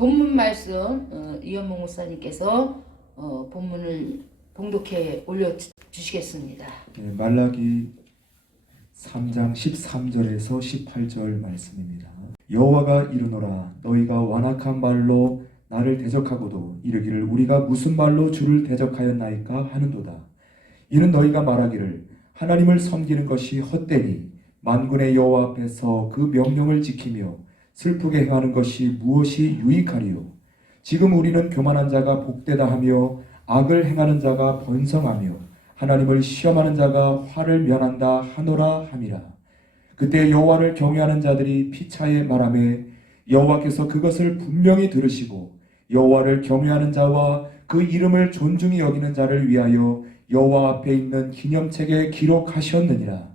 본문 말씀 이현몽 목사님께서 본문을 봉독해 올려주시겠습니다. 네, 말라기 3장 13절에서 18절 말씀입니다. 여호와가 이르노라 너희가 완악한 말로 나를 대적하고도 이르기를 우리가 무슨 말로 주를 대적하였나이까 하는도다. 이는 너희가 말하기를 하나님을 섬기는 것이 헛되니 만군의 여호와 앞에서 그 명령을 지키며 슬프게 행하는 것이 무엇이 유익하리요. 지금 우리는 교만한 자가 복되다 하며 악을 행하는 자가 번성하며 하나님을 시험하는 자가 화를 면한다 하노라 함이라. 그때 여호와를 경외하는 자들이 피차에 말하매 여호와께서 그것을 분명히 들으시고 여호와를 경외하는 자와 그 이름을 존중히 여기는 자를 위하여 여호와 앞에 있는 기념책에 기록하셨느니라.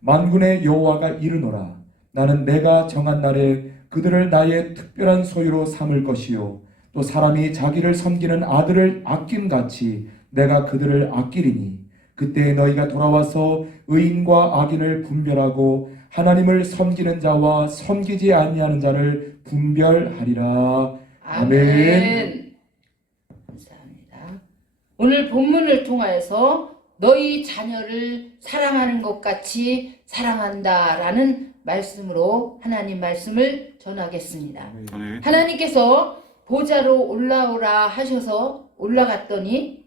만군의 여호와가 이르노라 나는 내가 정한 날에 그들을 나의 특별한 소유로 삼을 것이요 또 사람이 자기를 섬기는 아들을 아낌같이 내가 그들을 아끼리니 그때 너희가 돌아와서 의인과 악인을 분별하고 하나님을 섬기는 자와 섬기지 아니하는 자를 분별하리라. 아멘. 감사합니다. 오늘 본문을 통하여서 너희 자녀를 사랑하는 것 같이 사랑한다라는 말씀으로 하나님 말씀을 전하겠습니다. 하나님께서 보좌로 올라오라 하셔서 올라갔더니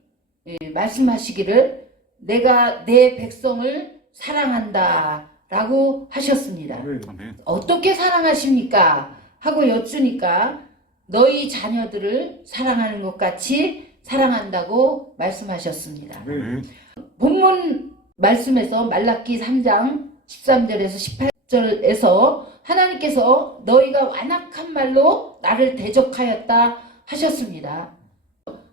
말씀하시기를 내가 내 백성을 사랑한다 라고 하셨습니다. 어떻게 사랑하십니까? 하고 여쭈니까 너희 자녀들을 사랑하는 것 같이 사랑한다고 말씀하셨습니다. 본문 말씀에서 말라기 3장 13절에서 18절에서 하나님께서 너희가 완악한 말로 나를 대적하였다 하셨습니다.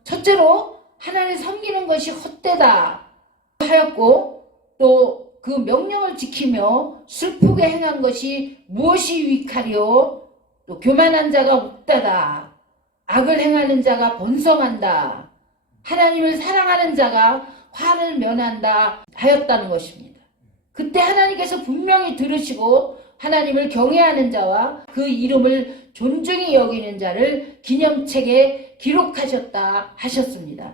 첫째로 하나님 섬기는 것이 헛되다 하였고 또 그 명령을 지키며 슬프게 행한 것이 무엇이 유익하리요? 또 교만한 자가 복되다. 악을 행하는 자가 번성한다. 하나님을 사랑하는 자가 화를 면한다 하였다는 것입니다. 그때 하나님께서 분명히 들으시고 하나님을 경외하는 자와 그 이름을 존중히 여기는 자를 기념책에 기록하셨다 하셨습니다.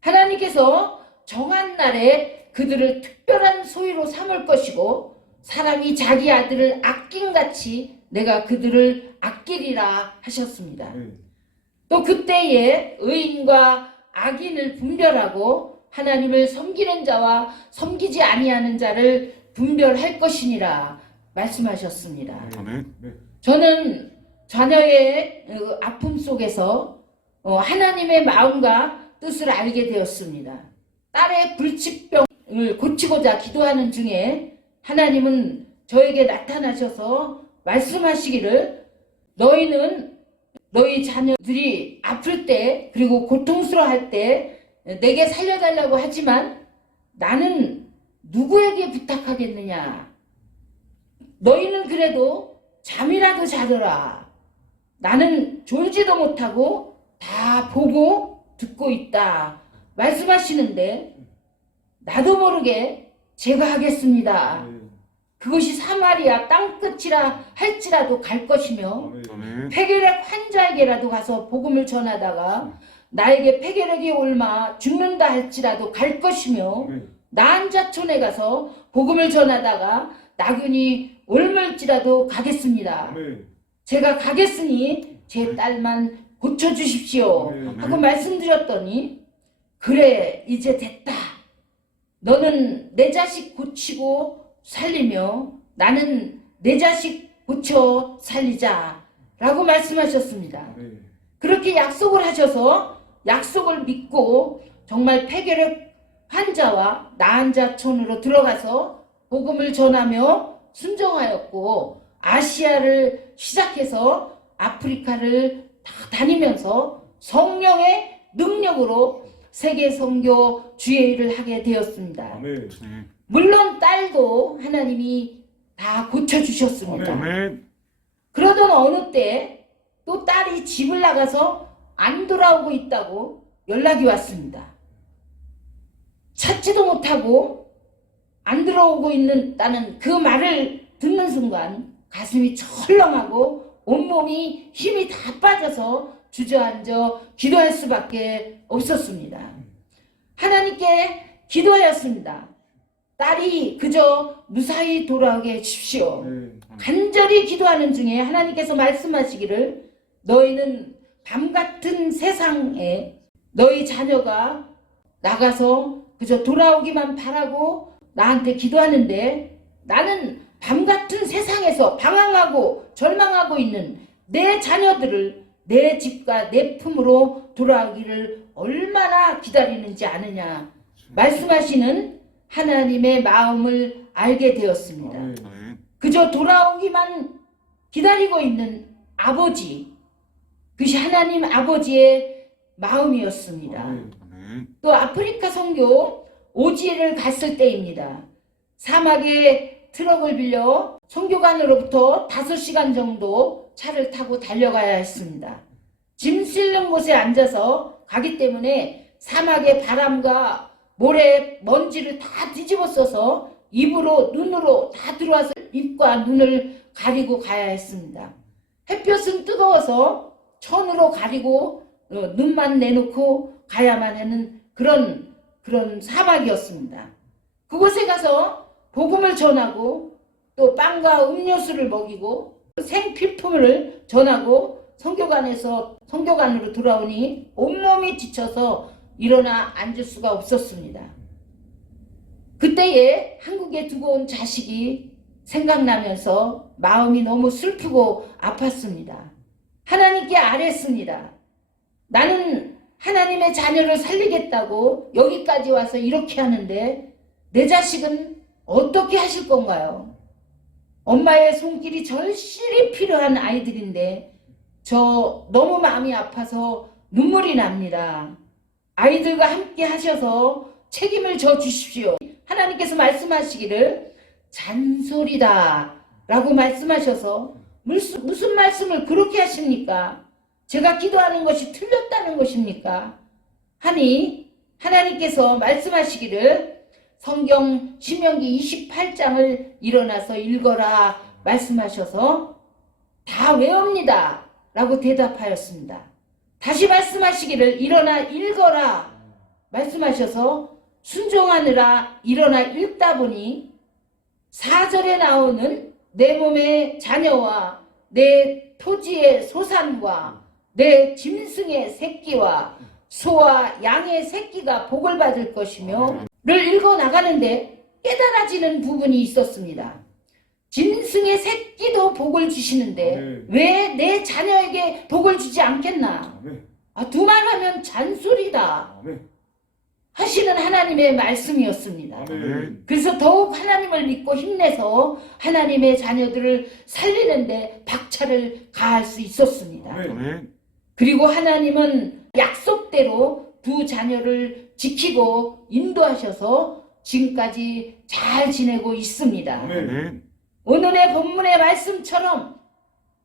하나님께서 정한 날에 그들을 특별한 소유로 삼을 것이고 사람이 자기 아들을 아낌같이 내가 그들을 아끼리라 하셨습니다. 또 그때에 의인과 악인을 분별하고 하나님을 섬기는 자와 섬기지 아니하는 자를 분별할 것이니라 말씀하셨습니다. 저는 자녀의 아픔 속에서 하나님의 마음과 뜻을 알게 되었습니다. 딸의 불치병을 고치고자 기도하는 중에 하나님은 저에게 나타나셔서 말씀하시기를 너희는 너희 자녀들이 아플 때 그리고 고통스러워할 때 내게 살려달라고 하지만 나는 누구에게 부탁하겠느냐. 너희는 그래도 잠이라도 자더라. 나는 졸지도 못하고 다 보고 듣고 있다. 말씀하시는데 나도 모르게 제가 하겠습니다. 그것이 사마리아 땅끝이라 할지라도 갈 것이며 폐결핵 환자에게라도 가서 복음을 전하다가 나에게 폐결핵이 옮아 죽는다 할지라도 갈 것이며 나한자촌에 가서 복음을 전하다가 나균이 옮을지라도 가겠습니다. 제가 가겠으니 제 딸만 고쳐주십시오 하고 말씀드렸더니 그래 이제 됐다. 너는 내 자식 고치고 살리며 나는 내 자식 고쳐 살리자 라고 말씀하셨습니다. 그렇게 약속을 하셔서 약속을 믿고 정말 폐결핵 환자와 나한자촌으로 들어가서 복음을 전하며 순종하였고 아시아를 시작해서 아프리카를 다 다니면서 성령의 능력으로 세계 선교 주의 일을 하게 되었습니다. 물론 딸도 하나님이 다 고쳐주셨습니다. 그러던 어느 때 또 딸이 집을 나가서 안 돌아오고 있다고 연락이 왔습니다. 찾지도 못하고 안 들어오고 있다는 그 말을 듣는 순간 가슴이 철렁하고 온몸이 힘이 다 빠져서 주저앉아 기도할 수밖에 없었습니다. 하나님께 기도하였습니다. 딸이 그저 무사히 돌아오게 해주십시오. 간절히 기도하는 중에 하나님께서 말씀하시기를 너희는 밤같은 세상에 너희 자녀가 나가서 그저 돌아오기만 바라고 나한테 기도하는데 나는 밤같은 세상에서 방황하고 절망하고 있는 내 자녀들을 내 집과 내 품으로 돌아오기를 얼마나 기다리는지 아느냐 말씀하시는 하나님의 마음을 알게 되었습니다. 그저 돌아오기만 기다리고 있는 아버지, 그것이 하나님 아버지의 마음이었습니다. 또 아프리카 선교 오지를 갔을 때입니다. 사막에 트럭을 빌려 선교관으로부터 5시간 정도 차를 타고 달려가야 했습니다. 짐 실는 곳에 앉아서 가기 때문에 사막의 바람과 모래, 먼지를 다 뒤집어 써서 입으로 눈으로 다 들어와서 입과 눈을 가리고 가야 했습니다. 햇볕은 뜨거워서 천으로 가리고 눈만 내놓고 가야만 하는 그런 사막이었습니다. 그곳에 가서 복음을 전하고 또 빵과 음료수를 먹이고 생필품을 전하고 선교관으로 돌아오니 온몸이 지쳐서 일어나 앉을 수가 없었습니다. 그때에 한국에 두고 온 자식이 생각나면서 마음이 너무 슬프고 아팠습니다. 하나님께 아뢰습니다. 나는 하나님의 자녀를 살리겠다고 여기까지 와서 이렇게 하는데 내 자식은 어떻게 하실 건가요? 엄마의 손길이 절실히 필요한 아이들인데 저 너무 마음이 아파서 눈물이 납니다. 아이들과 함께 하셔서 책임을 져 주십시오. 하나님께서 말씀하시기를 잔소리다 라고 말씀하셔서 무슨 말씀을 그렇게 하십니까? 제가 기도하는 것이 틀렸다는 것입니까? 하니 하나님께서 말씀하시기를 성경 신명기 28장을 일어나서 읽어라 말씀하셔서 다 외웁니다 라고 대답하였습니다. 다시 말씀하시기를 일어나 읽어라 말씀하셔서 순종하느라 일어나 읽다 보니 4절에 나오는 내 몸의 자녀와 내 토지의 소산과 내 짐승의 새끼와 소와 양의 새끼가 복을 받을 것이며 를 읽어 나가는데 깨달아지는 부분이 있었습니다. 짐승의 새끼도 복을 주시는데 왜 내 자녀에게 복을 주지 않겠나? 두말하면 잔소리다 하시는 하나님의 말씀이었습니다. 그래서 더욱 하나님을 믿고 힘내서 하나님의 자녀들을 살리는데 박차를 가할 수 있었습니다. 그리고 하나님은 약속대로 두 자녀를 지키고 인도하셔서 지금까지 잘 지내고 있습니다. 오늘의 본문의 말씀처럼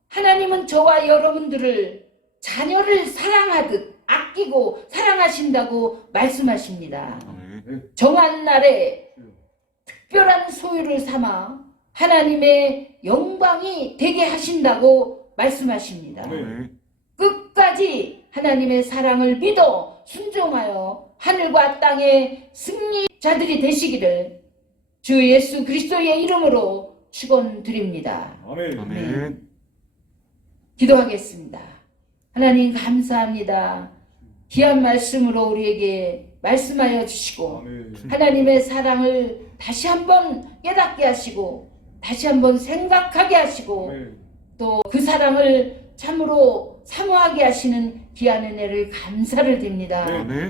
하나님은 저와 여러분들을 자녀를 사랑하듯 아끼고 사랑하신다고 말씀하십니다. 정한 날에 특별한 소유를 삼아 하나님의 영광이 되게 하신다고 말씀하십니다. 끝까지 하나님의 사랑을 믿어 순종하여 하늘과 땅의 승리자들이 되시기를 주 예수 그리스도의 이름으로 축원드립니다. 아멘. 기도하겠습니다. 하나님 감사합니다. 귀한 말씀으로 우리에게 말씀하여 주시고 하나님의 사랑을 다시 한번 깨닫게 하시고 다시 한번 생각하게 하시고 또 그 사랑을 참으로 사모하게 하시는 귀한 은혜를 감사를 드립니다.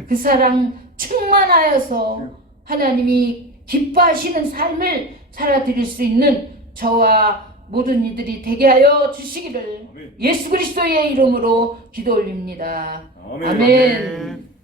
그 사랑 충만하여서 하나님이 기뻐하시는 삶을 살아드릴 수 있는 저와 모든 이들이 되게 하여 주시기를 예수 그리스도의 이름으로 기도 올립니다. 아멘.